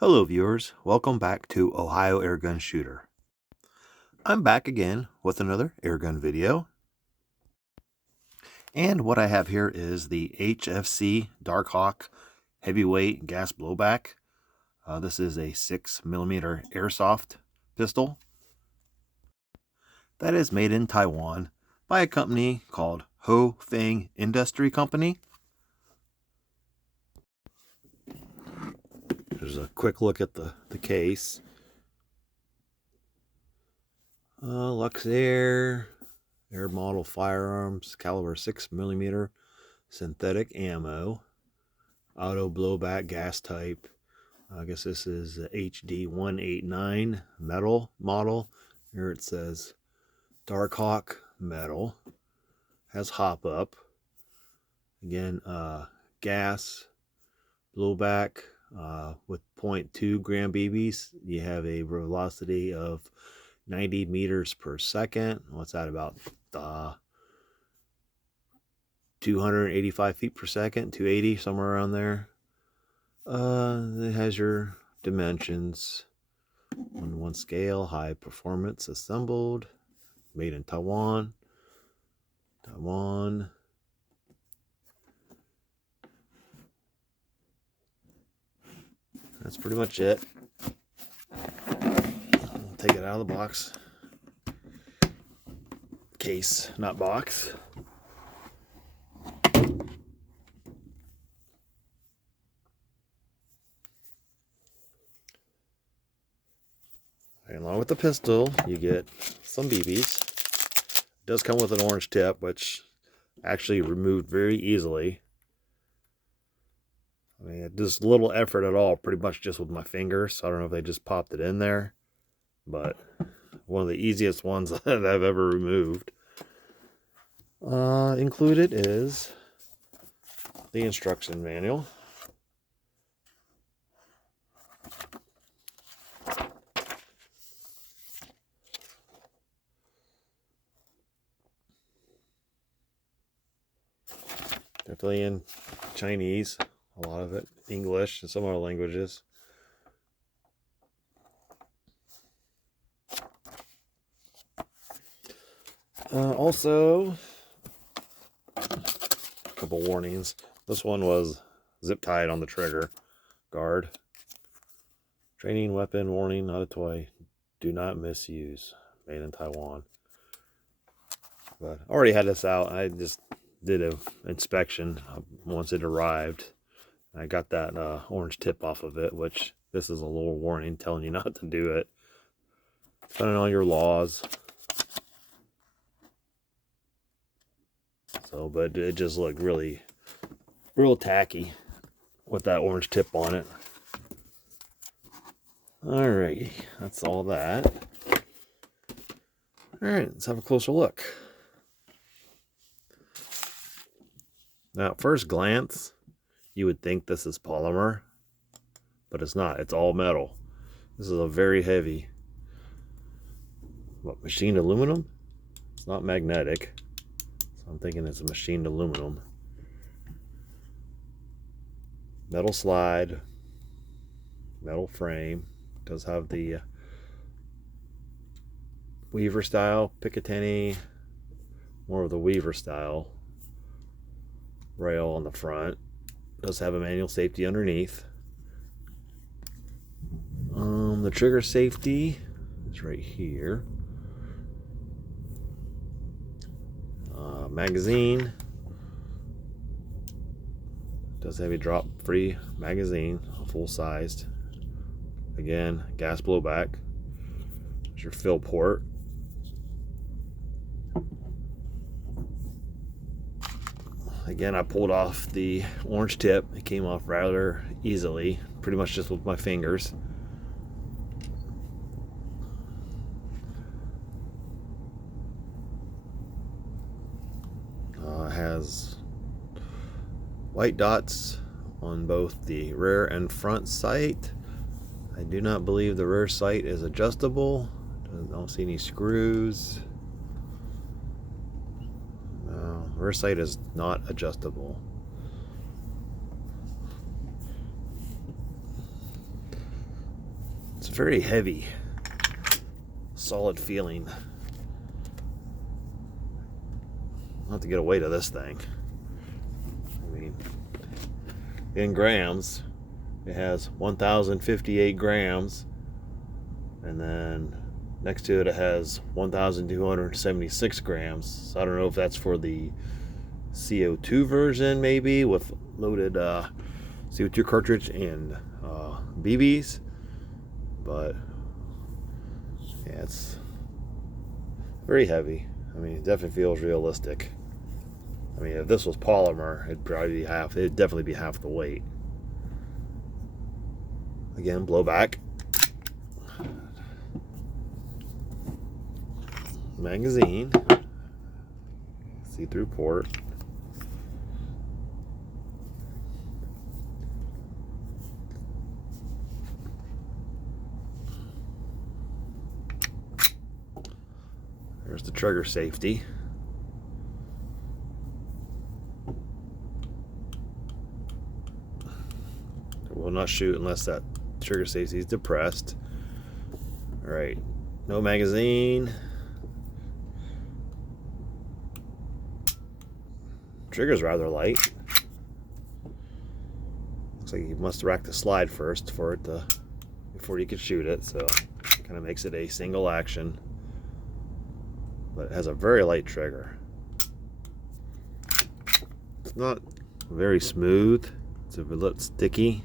Hello viewers, welcome back to Ohio Airgun Shooter. I'm back again with another airgun video. And what I have here is the HFC DarkHawk heavyweight gas blowback. This is a 6mm airsoft pistol that is made in Taiwan by a company called Ho Feng Industry Company. There's a quick look at the case. Lux Air model firearms, caliber 6mm, synthetic ammo, auto blowback gas type. I guess this is HD 189 metal model. Here it says DarkHawk metal. Has hop up. Again, gas blowback with 0.2 gram BBs. You have a velocity of 90 meters per second. What's that, about 285 feet per second, 280, somewhere around there. It has your dimensions. 1:1 scale, high performance, assembled, made in Taiwan. That's pretty much it. I'll take it out of the box. Case, not box. And along with the pistol, you get some BBs. It does come with an orange tip, which actually removed very easily. I mean, just little effort at all, pretty much just with my fingers. So I don't know if they just popped it in there, but one of the easiest ones that I've ever removed. Included is the instruction manual. Definitely in Chinese, a lot of it, English, and some other languages. Also, a couple warnings. This one was zip tied on the trigger guard. Training weapon warning, not a toy. Do not misuse. Made in Taiwan. But I already had this out. I just did an inspection once it arrived. I got that orange tip off of it, which this is a little warning telling you not to do it. Depending on your laws. So, but it just looked really, real tacky with that orange tip on it. Alrighty, that's all that. Alright, let's have a closer look. Now, at first glance, you would think this is polymer, but it's not. It's all metal. This is a very heavy, machined aluminum? It's not magnetic, so I'm thinking it's a machined aluminum. Metal slide, metal frame. Does have the Weaver style Picatinny, more of the Weaver style rail on the front. Does have a manual safety underneath. The trigger safety is right here. Magazine does have a drop-free magazine, full sized. Again, gas blowback. There's your fill port. Again, I pulled off the orange tip. It came off rather easily, pretty much just with my fingers. Has white dots on both the rear and front sight. I do not believe the rear sight is adjustable. Don't see any screws. No, rear sight is not adjustable. It's very heavy, solid feeling. I'll have to get a weight of this thing. I mean, in grams, it has 1,058 grams, and then next to it has 1,276 grams. So I don't know if that's for the CO2 version, maybe with loaded CO2 cartridge and BBs, but yeah, it's very heavy. I mean, it definitely feels realistic. I mean, if this was polymer, it'd probably be it'd definitely be half the weight. Again, blowback. Magazine. See-through port. There's the trigger safety. It will not shoot unless that trigger safety is depressed. Alright, no magazine. Trigger's rather light. Looks like you must rack the slide first for it to, before you can shoot it, so it kind of makes it a single action. But it has a very light trigger. It's not very smooth. It's a bit sticky.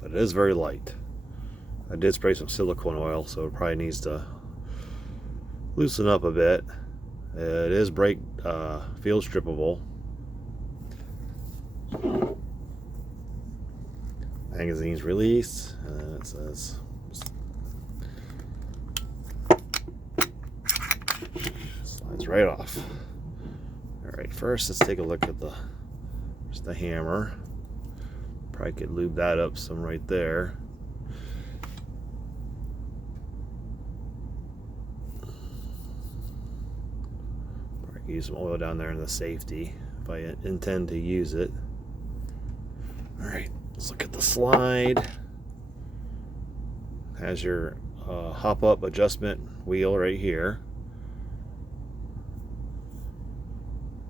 But it is very light. I did spray some silicone oil, so it probably needs to loosen up a bit. It is brake field strippable. Magazine's released, and it says slides right off. Alright, first let's take a look at the hammer. Probably could lube that up some right there. Probably use some oil down there in the safety if I intend to use it. Alright, let's look at the slide. Has your hop-up adjustment wheel right here.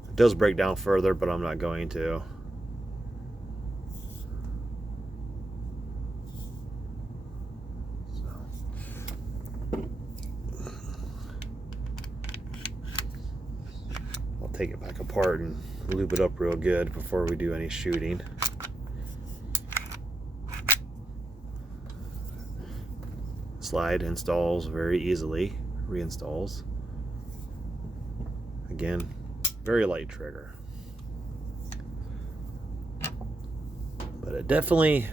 It does break down further, but I'm not going to. I'll take it back apart and lube it up real good before we do any shooting. Slide installs very easily, reinstalls. Again, very light trigger. But it definitely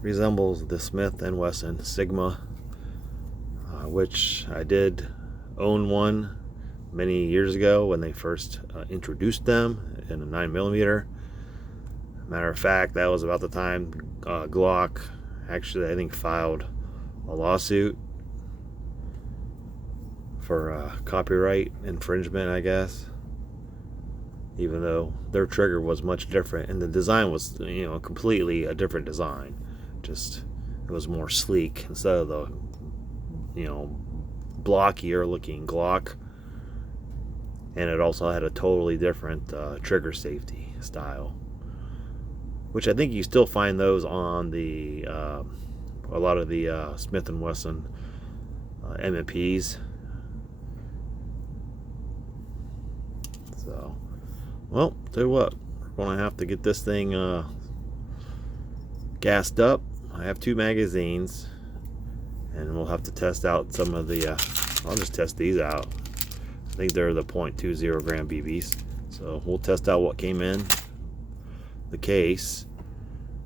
resembles the Smith & Wesson Sigma, which I did own one many years ago when they first introduced them in a 9mm. Matter of fact, that was about the time Glock actually, I think, filed a lawsuit for copyright infringement, I guess. Even though their trigger was much different and the design was, you know, completely a different design. Just it was more sleek instead of the, you know, blockier looking Glock. And it also had a totally different trigger safety style, which I think you still find those on the a lot of the Smith & Wesson M&Ps. So, well, tell you what, we're gonna have to get this thing gassed up. I have 2 magazines, and we'll have to test out some of the I'll just test these out. I think they're the .20 gram BBs, so we'll test out what came in the case,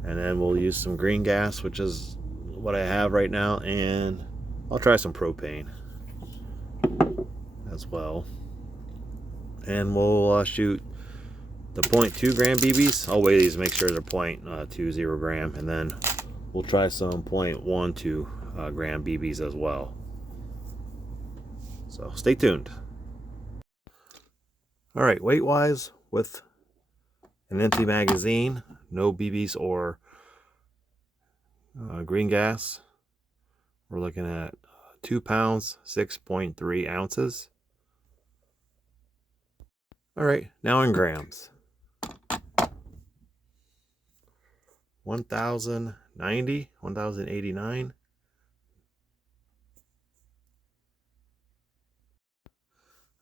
and then we'll use some green gas, which is what I have right now, and I'll try some propane as well, and we'll shoot the .2 gram BBs. I'll weigh these to make sure they're .20 gram, and then we'll try some .12 gram BBs as well. So stay tuned. All right, weight wise, with an empty magazine, no BBs or green gas. We're looking at 2 pounds, 6.3 ounces. All right, now in grams. 1,090, 1,089.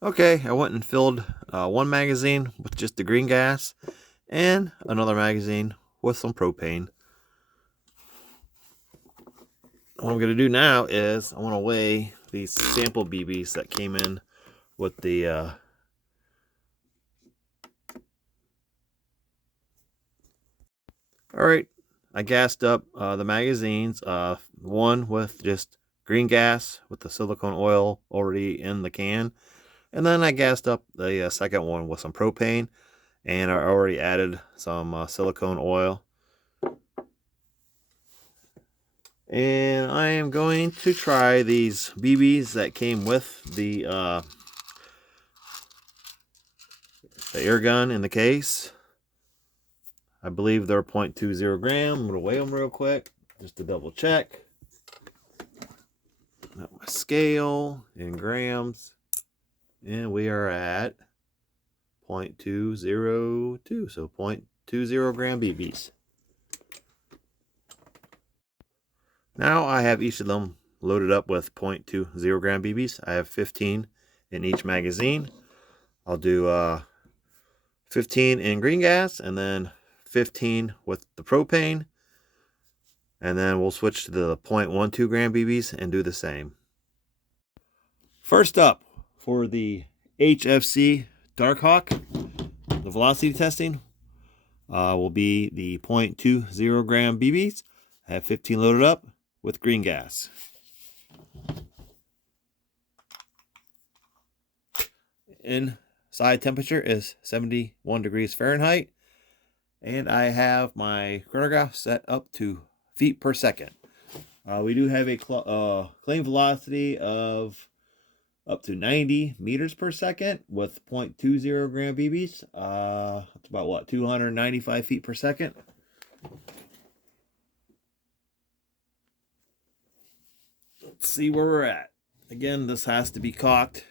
Okay, I went and filled one magazine with just the green gas and another magazine with some propane. What I'm going to do now is I want to weigh these sample BBs that came in with the all right, I gassed up the magazines, one with just green gas with the silicone oil already in the can, and then I gassed up the second one with some propane, and I already added some silicone oil. And I am going to try these BBs that came with the air gun in the case. I believe they're 0.20 gram. I'm going to weigh them real quick just to double check. Got my scale in grams, and we are at 0.202, so 0.20 gram BBs. Now I have each of them loaded up with 0.20 gram BBs. I have 15 in each magazine. I'll do 15 in green gas and then 15 with the propane. And then we'll switch to the 0.12 gram BBs and do the same. First up, for the HFC DarkHawk, the velocity testing will be the 0.20 gram BBs. I have 15 loaded up with green gas. Inside temperature is 71 degrees Fahrenheit. And I have my chronograph set up to feet per second. We do have a claim velocity of up to 90 meters per second with 0.20 gram BBs. It's about what, 295 feet per second. Let's see where we're at. Again, this has to be cocked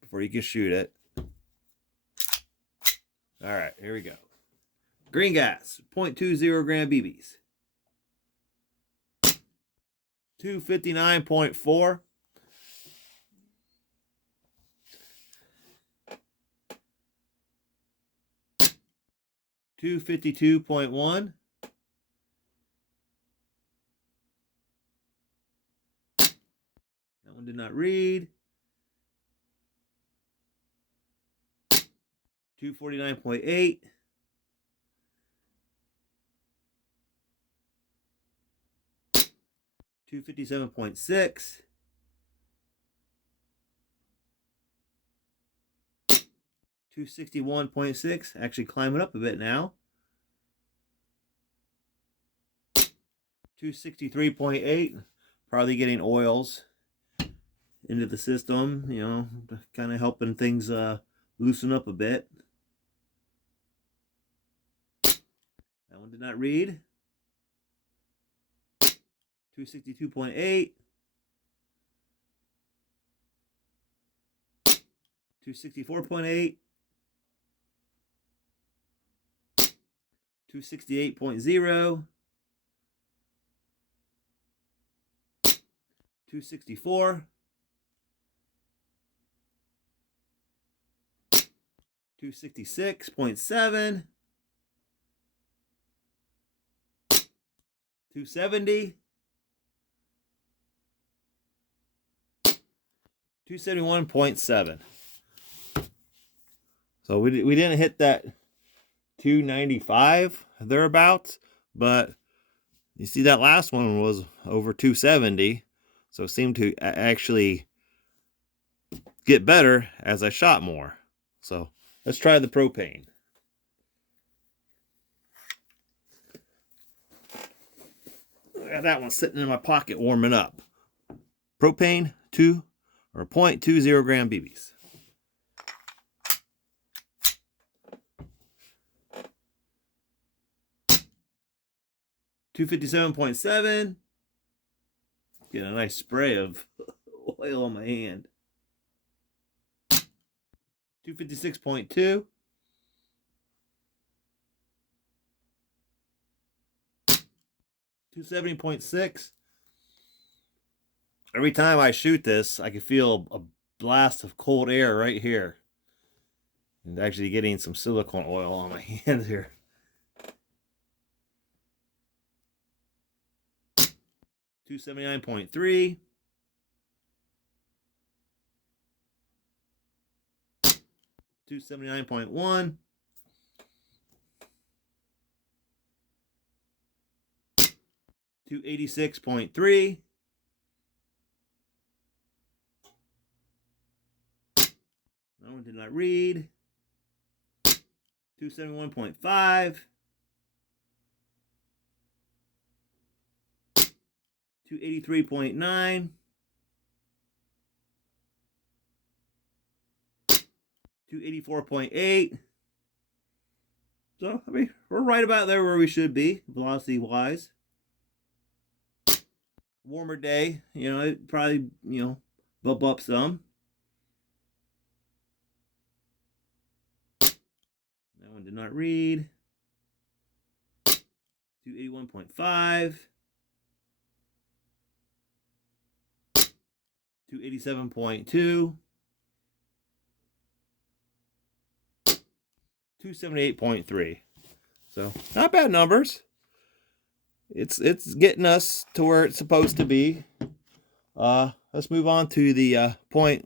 before you can shoot it. All right, here we go. Green gas, 0.20 gram BBs. 259.4. $252.1. That one did not read. 249.8. 257.6. 261.6. Actually climbing up a bit now. 263.8. Probably getting oils into the system, you know, kind of helping things loosen up a bit. That one did not read. 262.8. 264.8. 268.0. 264. 266.7. 270. 271.7. So we didn't hit that 295 thereabouts, but you see that last one was over 270, so it seemed to actually get better as I shot more. So let's try the propane. I got that one sitting in my pocket warming up. Propane 0.20 gram BBs. 257.7. Get a nice spray of oil on my hand. 256.2. 270.6. Every time I shoot this, I can feel a blast of cold air right here. And actually getting some silicone oil on my hands here. 279.3. 279.1. 286.3. That one did not read. 271.5. 283.9. 284.8. So, I mean, we're right about there where we should be, velocity-wise. Warmer day, you know, it probably, you know, bump up some. That one did not read. 281.5. 287.2. 278.3. So, not bad numbers. It's getting us to where it's supposed to be. Let's move on to the .12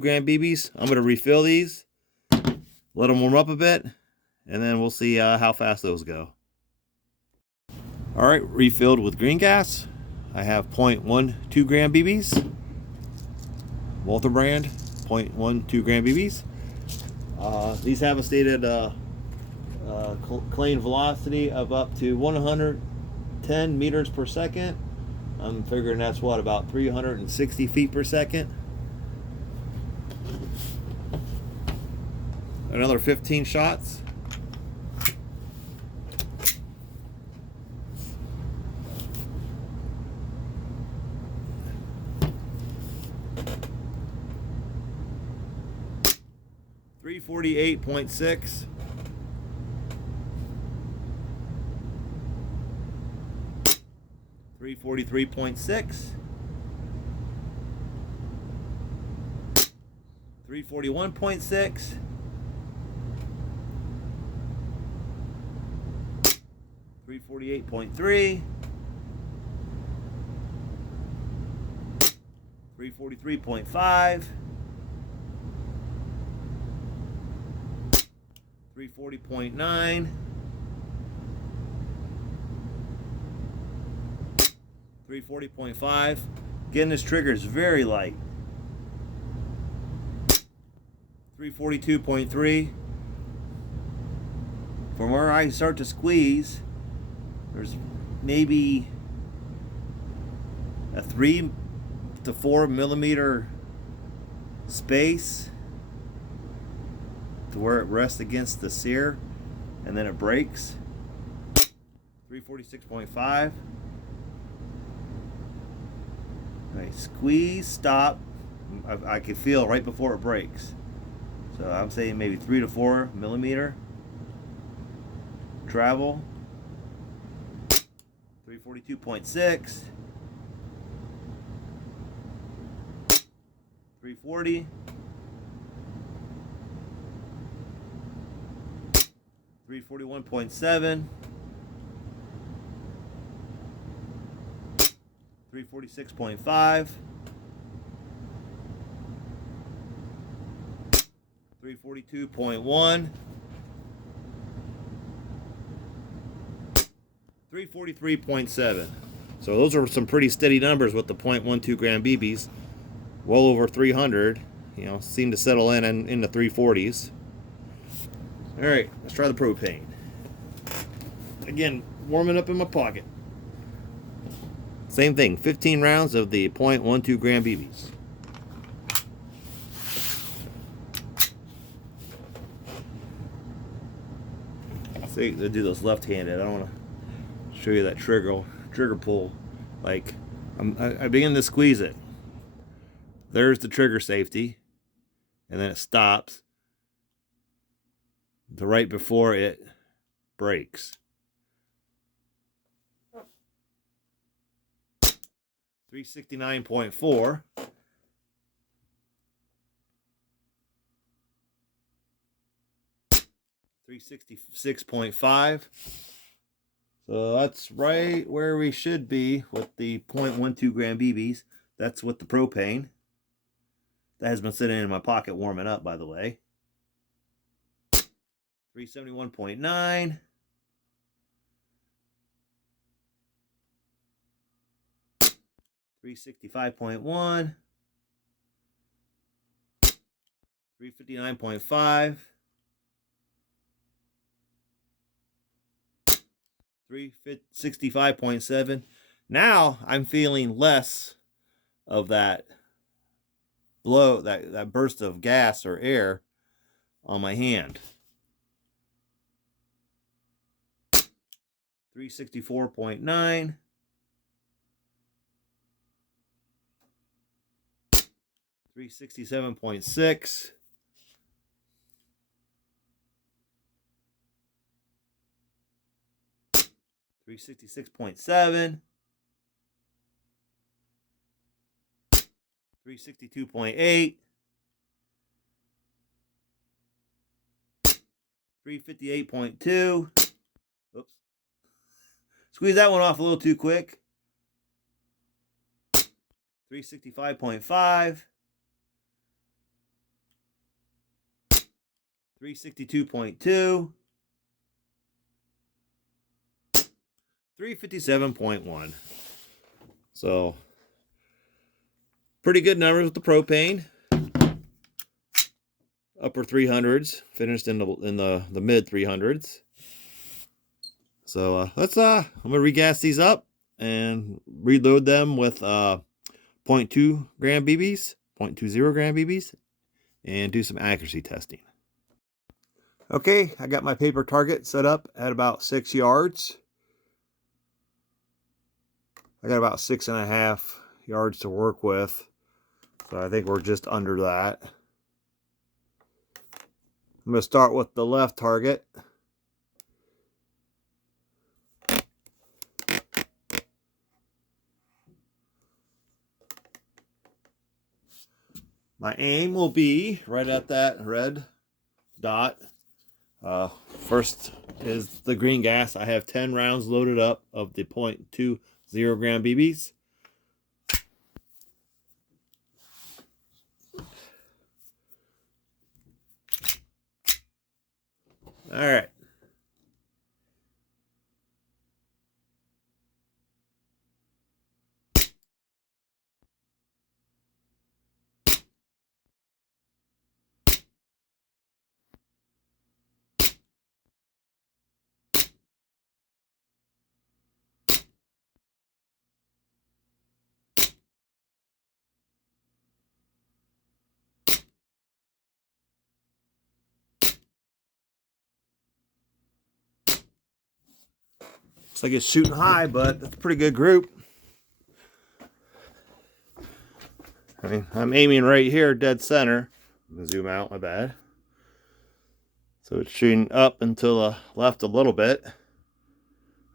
gram BBs. I'm going to refill these, let them warm up a bit, and then we'll see how fast those go. All right, refilled with green gas. I have .12 gram BBs. Walther brand, .12 gram BBs. These have a stated claimed velocity of up to 110 meters per second. I'm figuring that's what, about 360 feet per second. Another 15 shots. .348.6. 343.6. 341.6. 348.3. 343.5. 340.9. 340.5. Again, this trigger is very light. 342.3. From where I start to squeeze, there's maybe a 3 to 4 millimeter space to where it rests against the sear and then it breaks. 346.5. Okay, squeeze, stop. I can feel right before it breaks. So I'm saying maybe 3 to 4 millimeter travel. 342.6. 340. 341.7. 346.5. 342.1. 343.7. So those are some pretty steady numbers with the .12 gram BBs. Well over 300. You know, seem to settle in the 340s. All right, let's try the propane. Again, warming up in my pocket. Same thing, 15 rounds of the .12 gram BBs. See, they do those left-handed. I don't want to show you that trigger pull. Like I begin to squeeze it. There's the trigger safety, and then it stops. The right before it breaks. 369.4. 366.5. So that's right where we should be with the 0.12 gram BBs. That's with the propane. That has been sitting in my pocket warming up, by the way. 371.9. 365.1. 359.5. 365.7. Now I'm feeling less of that blow, that burst of gas or air on my hand. 364.9. 367.6. 366.7. 362.8. 358.2. Oops. Squeeze that one off a little too quick. 365.5. 362.2. 357.1. So pretty good numbers with the propane. Upper 300s, finished in the mid 300s. So let's I'm gonna regas these up and reload them with 0.2 gram BBs, 0.20 gram BBs, and do some accuracy testing. Okay, I got my paper target set up at about 6 yards. I got about 6.5 yards to work with, so I think we're just under that. I'm going to start with the left target. My aim will be right at that red dot. First is the green gas. I have 10 rounds loaded up of the 0.20 gram BBs. All right. Looks like it's shooting high, but that's a pretty good group. I mean, I'm aiming right here, dead center. I'm gonna zoom out, my bad. So it's shooting up and to the left a little bit.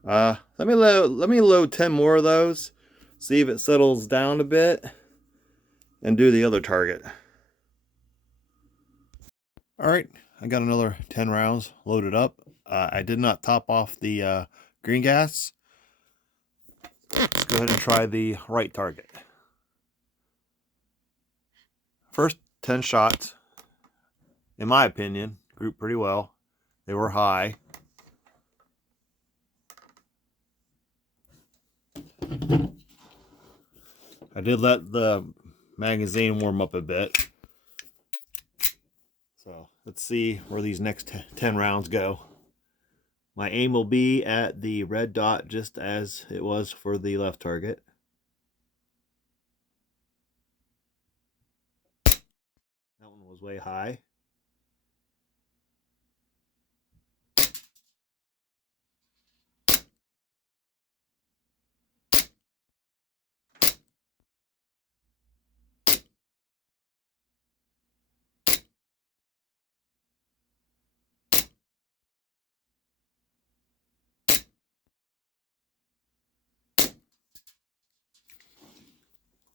Let me load 10 more of those, see if it settles down a bit, and do the other target. All right, I got another 10 rounds loaded up. I did not top off the green gas. Let's go ahead and try the right target. First 10 shots, in my opinion, grouped pretty well. They were high. I did let the magazine warm up a bit. So let's see where these next 10 rounds go. My aim will be at the red dot just as it was for the left target. That one was way high.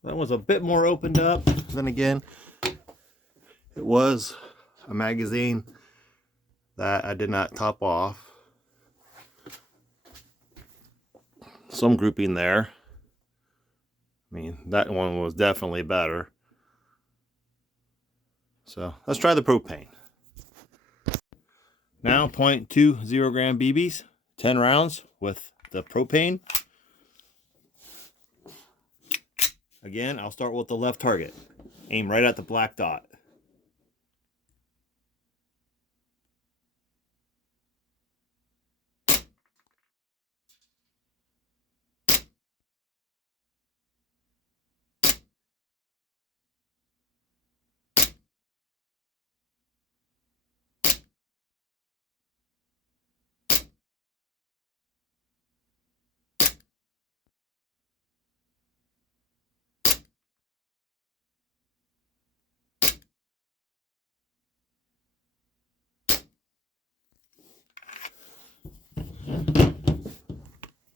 That was a bit more opened up. Then again, it was a magazine that I did not top off. Some grouping there. I mean, that one was definitely better. So let's try the propane. Now 0.20 gram BBs, 10 rounds with the propane. Again, I'll start with the left target. Aim right at the black dot.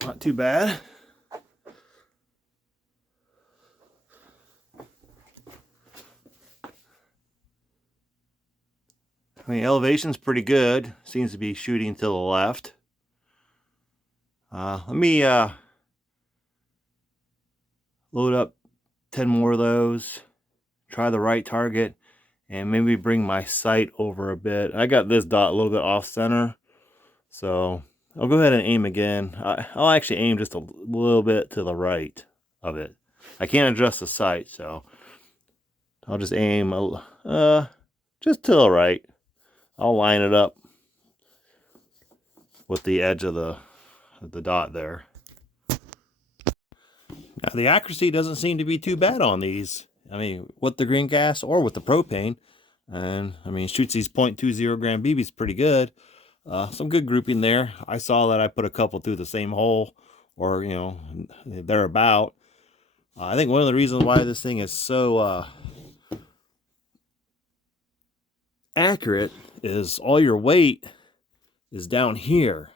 Not too bad. I mean, elevation's pretty good. Seems to be shooting to the left. Let me load up 10 more of those. Try the right target. And maybe bring my sight over a bit. I got this dot a little bit off center. So I'll go ahead and aim again. I'll actually aim just a little bit to the right of it. I can't adjust the sight, so I'll just aim just to the right. I'll line it up with the edge of the dot there. Now the accuracy doesn't seem to be too bad on these. I mean, with the green gas or with the propane. And I mean, shoots these 0.20 gram BBs pretty good. Some good grouping there. I saw that I put a couple through the same hole, or, you know, thereabout. I think one of the reasons why this thing is so accurate is all your weight is down here,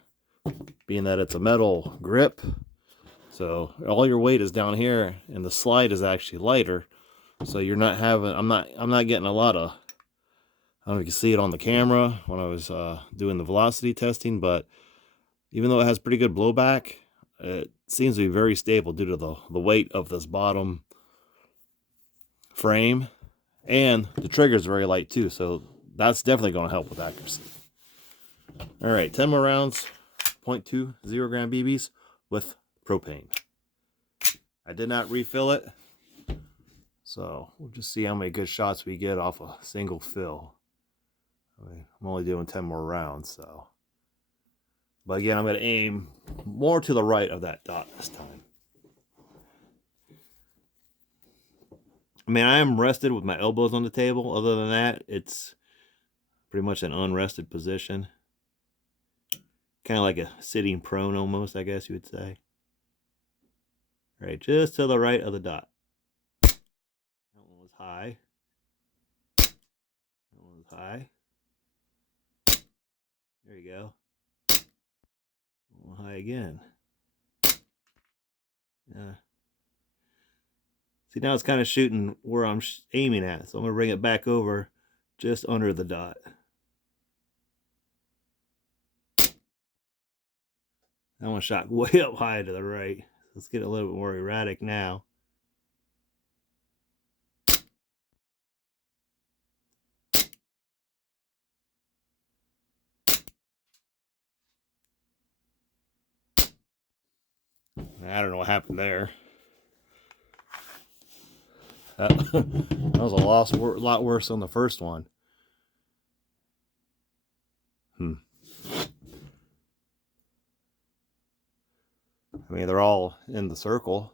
being that it's a metal grip. So all your weight is down here, and the slide is actually lighter. So you're not having, I'm not getting a lot of, I don't know if you can see it on the camera when I was doing the velocity testing, but even though it has pretty good blowback, it seems to be very stable due to the weight of this bottom frame, and the trigger is very light too, so that's definitely going to help with accuracy. All right, 10 more rounds, 0.20 gram BBs with propane. I did not refill it, so we'll just see how many good shots we get off a single fill. I mean, I'm only doing 10 more rounds, so. But again, I'm going to aim more to the right of that dot this time. I mean, I am rested with my elbows on the table. Other than that, it's pretty much an unrested position. Kind of like a sitting prone almost, I guess you would say. All right, just to the right of the dot. That one was high. That one was high. There you go. High again. See, now it's kind of shooting where I'm aiming at, so I'm going to bring it back over just under the dot. That one shot way up high to the right. Let's get a little bit more erratic now. I don't know what happened there. That was a lot worse than the first one. I mean, they're all in the circle.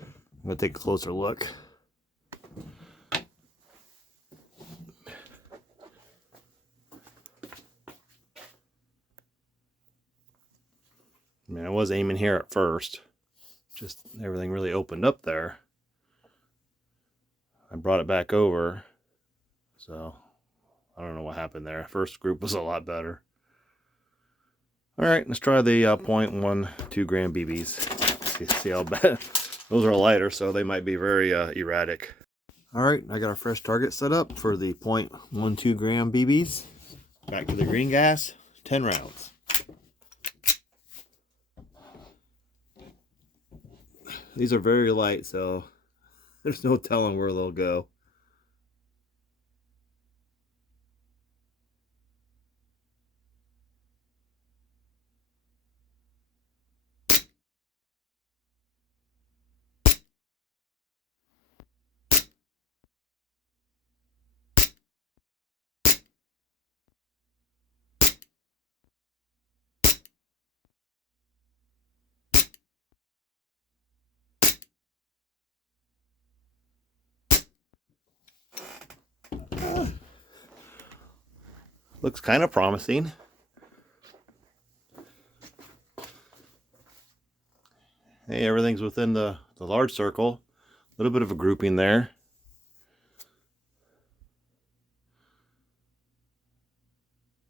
I'm going to take a closer look. I mean, I was aiming here at first. Just everything really opened up there. I brought it back over. So, I don't know what happened there. First group was a lot better. All right, let's try the 0.12 gram BBs. See how bad, Those are lighter, so they might be very erratic. All right, I got a fresh target set up for the .12 gram BBs. Back to the green gas, 10 rounds. These are very light, so there's no telling where they'll go. Looks kind of promising. Hey, everything's within the large circle. A little bit of a grouping there.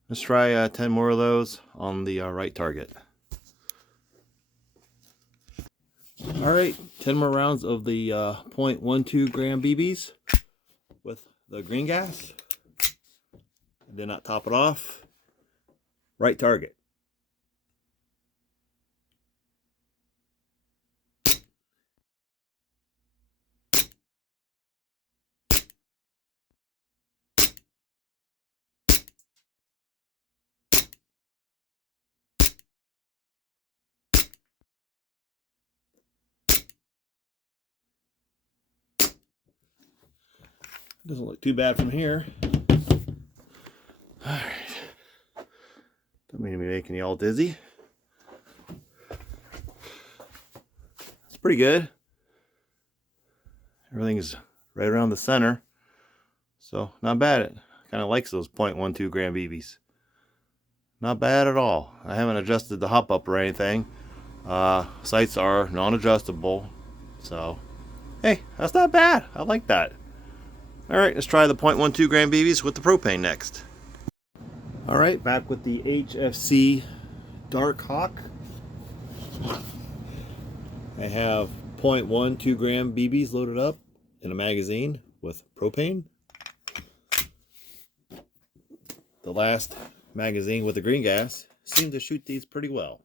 Let's try 10 more of those on the right target. All right, 10 more rounds of the .12 gram BBs with the green gas. And then I top it off. Right target. Doesn't look too bad from here. All right. Don't mean to be making you all dizzy. It's pretty good. Everything's right around the center. So not bad. It kind of likes those .12 gram BBs. Not bad at all. I haven't adjusted the hop up or anything. Sights are non-adjustable. So, hey, that's not bad. I like that. All right, let's try the .12 gram BBs with the propane next. All right, back with the HFC DarkHawk. I have .12 gram BBs loaded up in a magazine with propane. The last magazine with the green gas seemed to shoot these pretty well.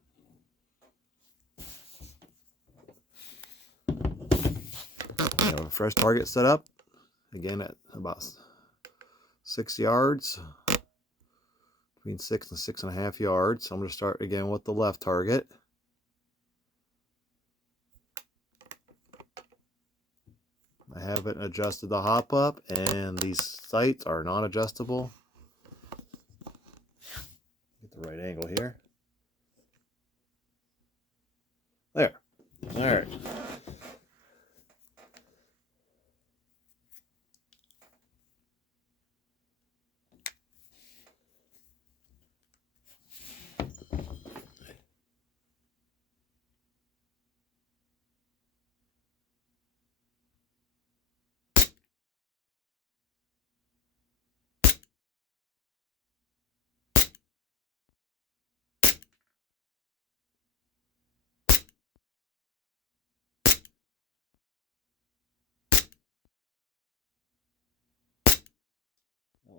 I have a fresh target set up, again at about 6 yards, between 6 and 6.5 yards. So I'm going to start again with the left target. I haven't adjusted the hop up, and these sights are non-adjustable. Get the right angle here. There. All right.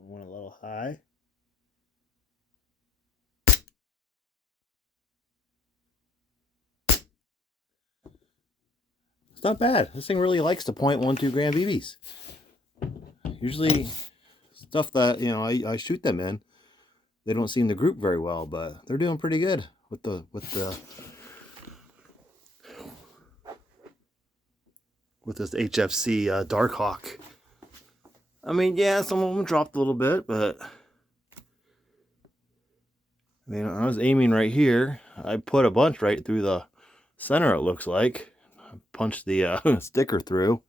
One a little high. It's not bad. This thing really likes the .12 gram BBs. Usually stuff that, you know, I shoot them in, they don't seem to group very well, but they're doing pretty good with this HFC DarkHawk. I mean, yeah, some of them dropped a little bit, but I mean, I was aiming right here. I put a bunch right through the center, it looks like. I punched the sticker through.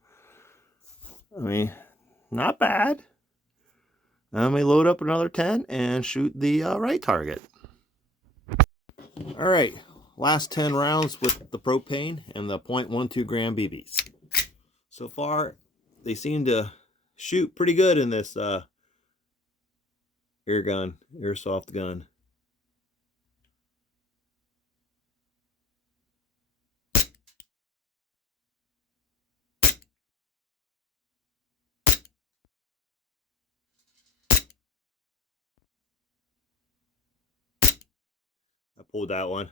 I mean, not bad. Let me load up another 10 and shoot the right target. All right, last 10 rounds with the propane and the .12 gram BBs. So far, they seem to shoot pretty good in this airsoft gun. Hold that one.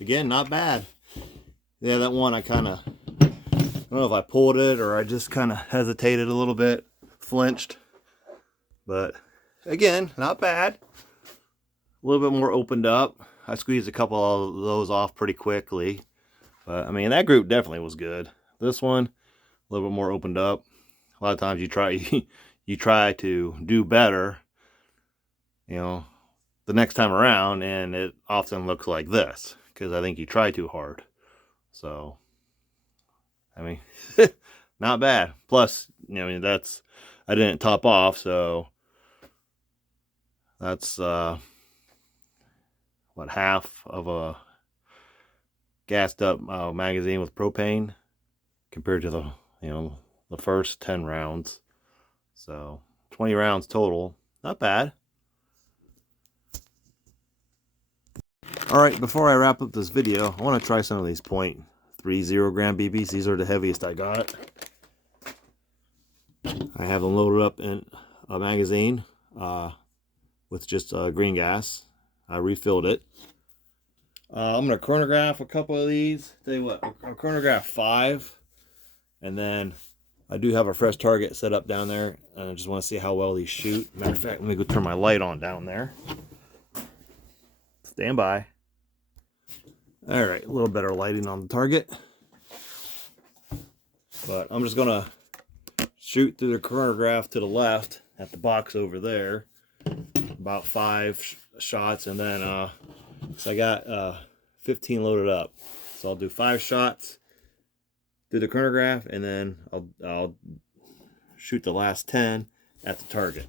Again, not bad. Yeah, that one I kind of, I don't know if I pulled it or I just kind of hesitated a little bit, flinched. But again, not bad. A little bit more opened up. I squeezed a couple of those off pretty quickly. But I mean, that group definitely was good. This one, a little bit more opened up. A lot of times you try to do better, you know, the next time around, and it often looks like this because I think you try too hard. So, I mean, not bad. Plus, you know, I mean, I didn't top off, so that's what, half of a gassed up magazine with propane compared to the, you know, the first 10 rounds. So 20 rounds total. Not bad. Alright, before I wrap up this video, I want to try some of these .30 gram BBs. These are the heaviest I got. I have them loaded up in a magazine with just green gas. I refilled it. I'm going to chronograph a couple of these. Tell you what, I'll chronograph 5. And then I do have a fresh target set up down there. And I just want to see how well these shoot. Matter of fact, let me go turn my light on down there. Stand by. All right, a little better lighting on the target. But I'm just going to shoot through the chronograph to the left at the box over there. About 5 shots. And then so I got 15 loaded up. So I'll do 5 shots through the chronograph, and then I'll shoot the last 10 at the target.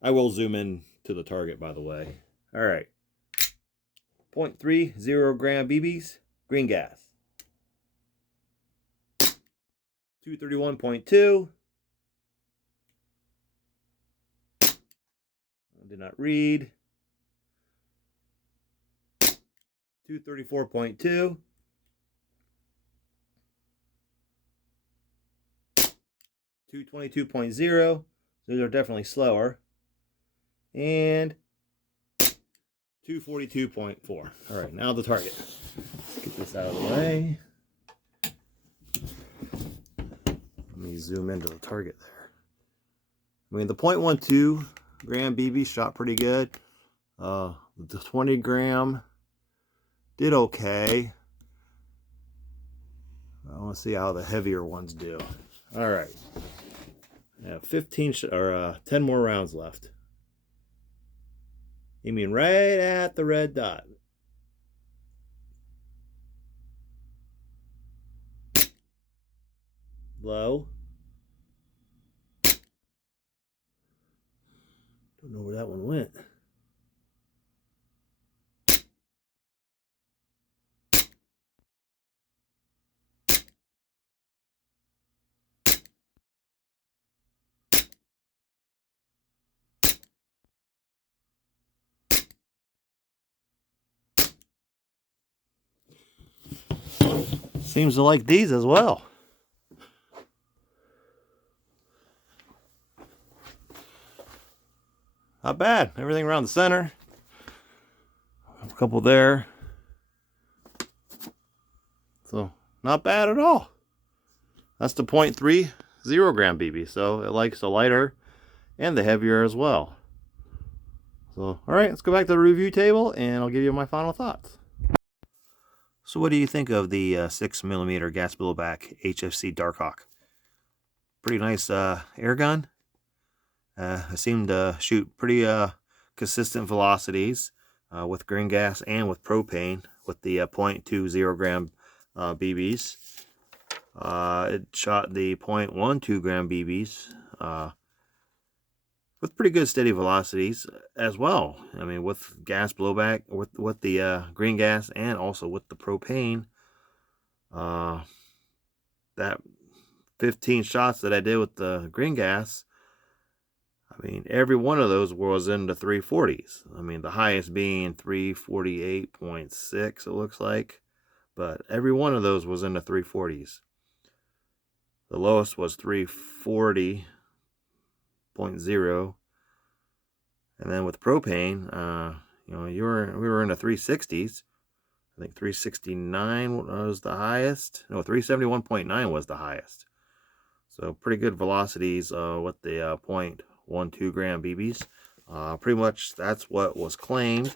I will zoom in to the target, by the way. All right. .30 gram BBs, green gas. 231.2. Did not read. 234.2. 222.0. Those are definitely slower. And 242.4. All right, now the target. Let's get this out of the way. Let me zoom into the target there. I mean, the .12 gram BB shot pretty good. The 20 gram did okay. I want to see how the heavier ones do. All right. I have 10 more rounds left. Aiming right at the red dot. Low. Don't know where that one went. Seems to like these as well. Not bad. Everything around the center. A couple there. So, not bad at all. That's the .30 gram BB. So, it likes the lighter and the heavier as well. So, alright, let's go back to the review table and I'll give you my final thoughts. So what do you think of the 6mm gas blowback HFC DarkHawk? Pretty nice air gun. It seemed to shoot pretty consistent velocities with green gas and with propane with the .20 gram BBs. It shot the .12 gram BBs with pretty good steady velocities as well. I mean, with gas blowback, with the green gas, and also with the propane. That 15 shots that I did with the green gas, I mean, every one of those was in the 340s. I mean, the highest being 348.6, it looks like. But every one of those was in the 340s. The lowest was 340.0. And then with propane, we were in the 360s. I think 369 was the highest. No, 371.9 was the highest. So pretty good velocities with the 0.12 gram BBs. Pretty much that's what was claimed.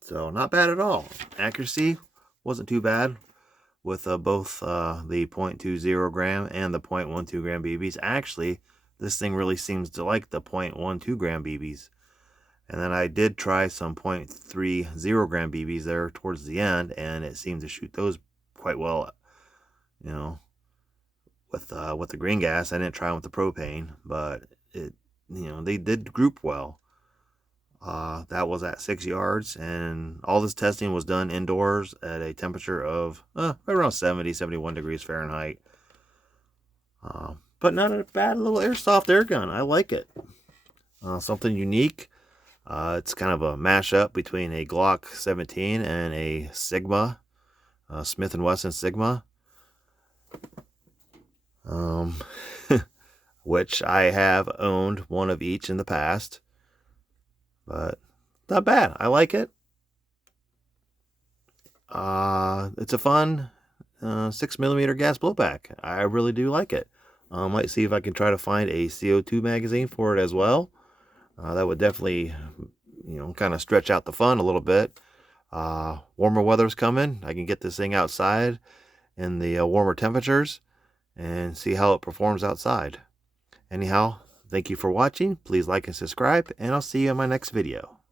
So not bad at all. Accuracy wasn't too bad with both the 0.20 gram and the 0.12 gram BBs. Actually, this thing really seems to like the 0.12 gram BBs. And then I did try some 0.30 gram BBs there towards the end, and it seemed to shoot those quite well. You know, with the green gas, I didn't try them with the propane, but they did group well. That was at 6 yards, and all this testing was done indoors at a temperature of around 70, 71 degrees Fahrenheit. But not a bad little airsoft air gun. I like it. Something unique. It's kind of a mashup between a Glock 17 and a Sigma, Smith & Wesson Sigma, which I have owned one of each in the past, but not bad. I like it. It's a fun 6mm gas blowback. I really do like it. Might see if I can try to find a CO2 magazine for it as well. That would definitely, kind of stretch out the fun a little bit. Warmer weather's coming. I can get this thing outside in the warmer temperatures and see how it performs outside. Anyhow, thank you for watching. Please like and subscribe, and I'll see you in my next video.